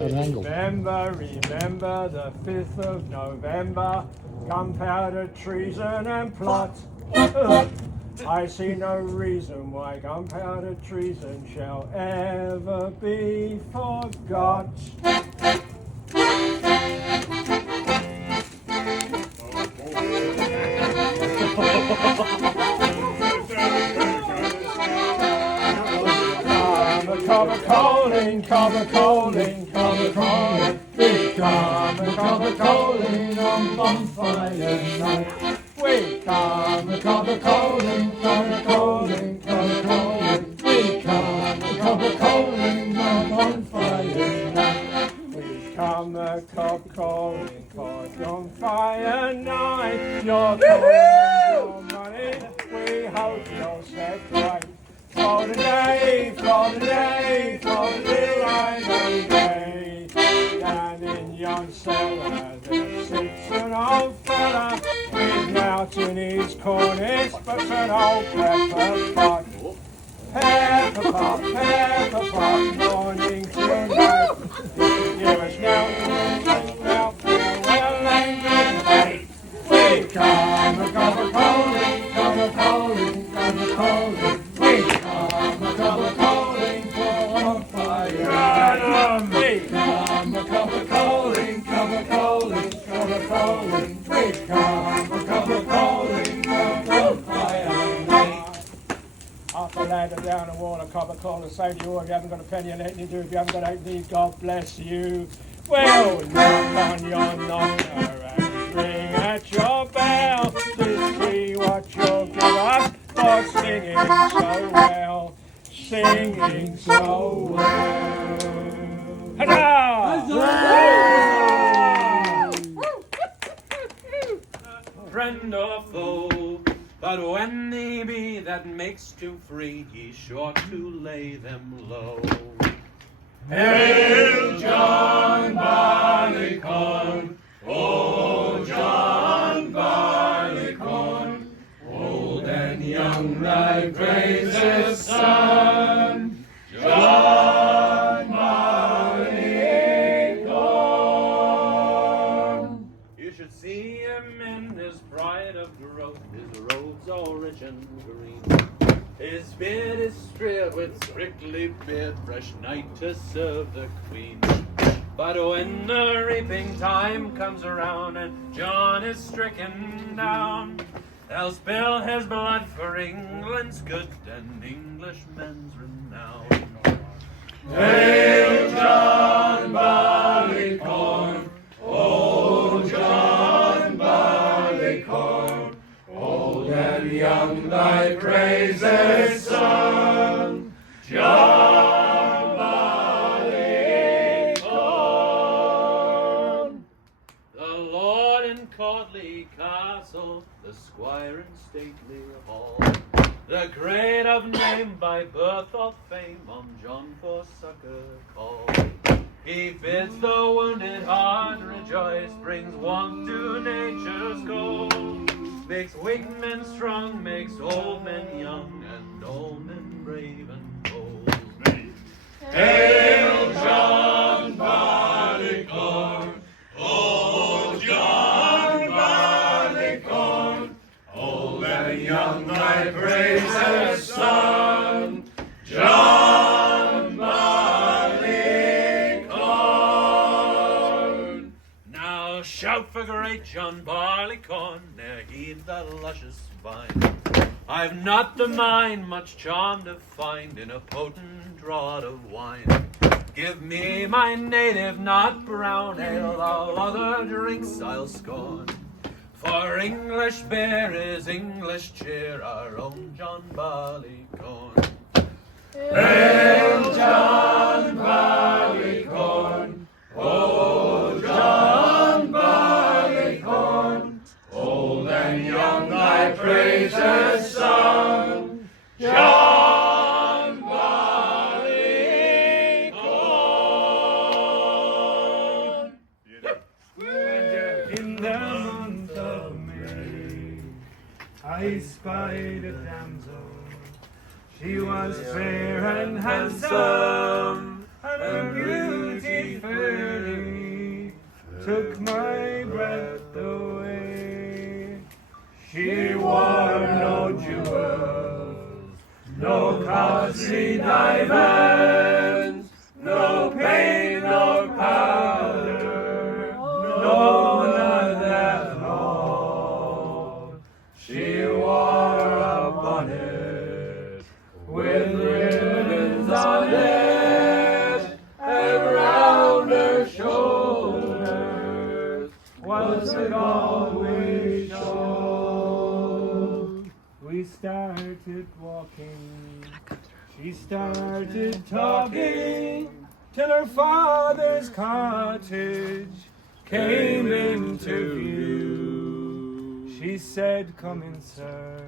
At an angle. Remember the 5th of November, gunpowder, treason and plot. I see no reason why gunpowder treason shall ever be forgot. Cob-Coaling, Cob-Coaling, Cob-Coaling, we come Cob-Coaling on Bonfire Night. We come Cob-Coaling, Cob-Coaling, Cob-Coaling, we come Cob-Coaling on Bonfire Night. We come Cob-Coaling for Bonfire Night. You're calling your money, we hope you'll set right. For the day, for the day, for the daylight day. Down in yon cellar there sits an old fella with out in his cornice but an old pepper pot. Pepper pot, morning till night. Give us now, farewell and good night. We come Cob-Coaling, Cob-Coaling, Cob-Coaling. Cob-Coaling for Bonfire Night. We come Cob-Coaling, Cob-Coaling, Cob-Coaling. We come Cob-Coaling for Bonfire Night. Up the ladder, down the wall, a Cob-Coaling. Say to you all, if you haven't got a penny, let you do. If you haven't got 8 knees, God bless you. Well, knock on your knocker and ring at your bell to see what you'll give us for singing so well. Singing so well. Huzzah! Friend or foe, but when they be that makes too free, he's sure to lay them low. Hail John Barleycorn, oh John Barleycorn, old and young thy praises sung, John Barleycorn. You should see him in his pride of growth, his robes all rich and green. His beard is straight with prickly beard, fresh knight to serve the queen. But when the reaping time comes around and John is stricken down, they'll spill his blood for England's good and Englishmen's renown. Hail John Barleycorn, oh John Barleycorn, old and young thy praises sung, John Barleycorn. The lord in courtly castle, the squire in stately hall, the great of name by birth or fame, on John for succor call. He bids the wounded heart rejoice, brings warmth to nature's goal, makes weak men strong, makes old men young, and old men brave and bold. Hail John Barleycorn, oh John Barleycorn, old and young thy praises sung, John Barleycorn. Now shout for great John Barleycorn, ne'er heed the luscious vine. I've not the mind much charm to find in a potent draught of wine. Give me my native, not brown ale, all other drinks I'll scorn. For English beer is English cheer, our own John Barleycorn. Hail John Barleycorn, oh John Barleycorn, old and young thy praises sung, John Barleycorn. In the month of May, I spied a damsel. She was fair and handsome, and her beauty fair took my breath away. She wore no jewels, no costly diamonds, no paint nor powder, no, none at all. She wore a bonnet with ribbons on it, and round her shoulders was a Galway shawl. We started walking, she started talking, till her father's cottage came into view. She said, "Come in, sir,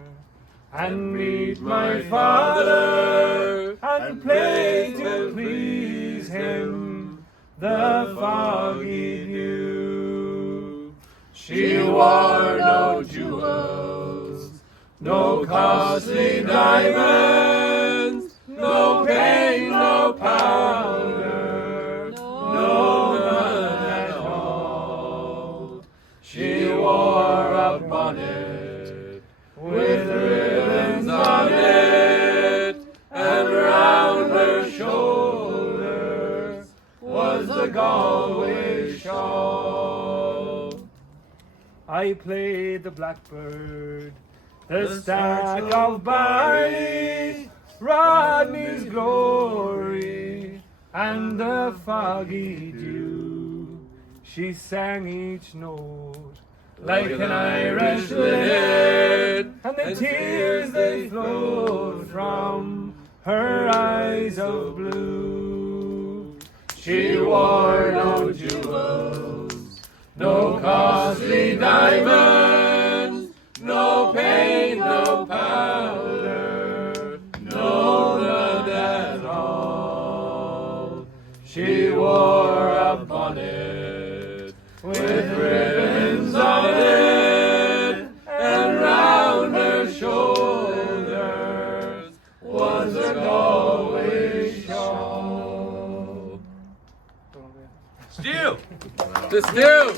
and meet my father, and play to please him the foggy dew." She wore no jewels, no costly diamonds, no paint, no powder, no, none at all. She wore a bonnet with ribbons on it, and round her shoulders was the Galway shawl. I played the blackbird, the stack of barley, Rodney's glory, and the foggy dew. She sang each note like an Irish linnet, and the tears they flowed from her eyes of blue. She wore no jewels, no costly diamonds, no paint, no powder, no, none at all. She wore a bonnet with ribbons on it, and round her shoulders was a Galway shawl. Stu! The stew!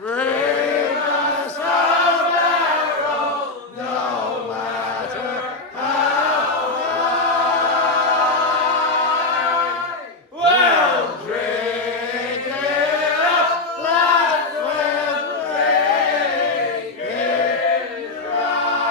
Bring us a barrel, no matter how high. We'll drink it up like we'll drink it dry.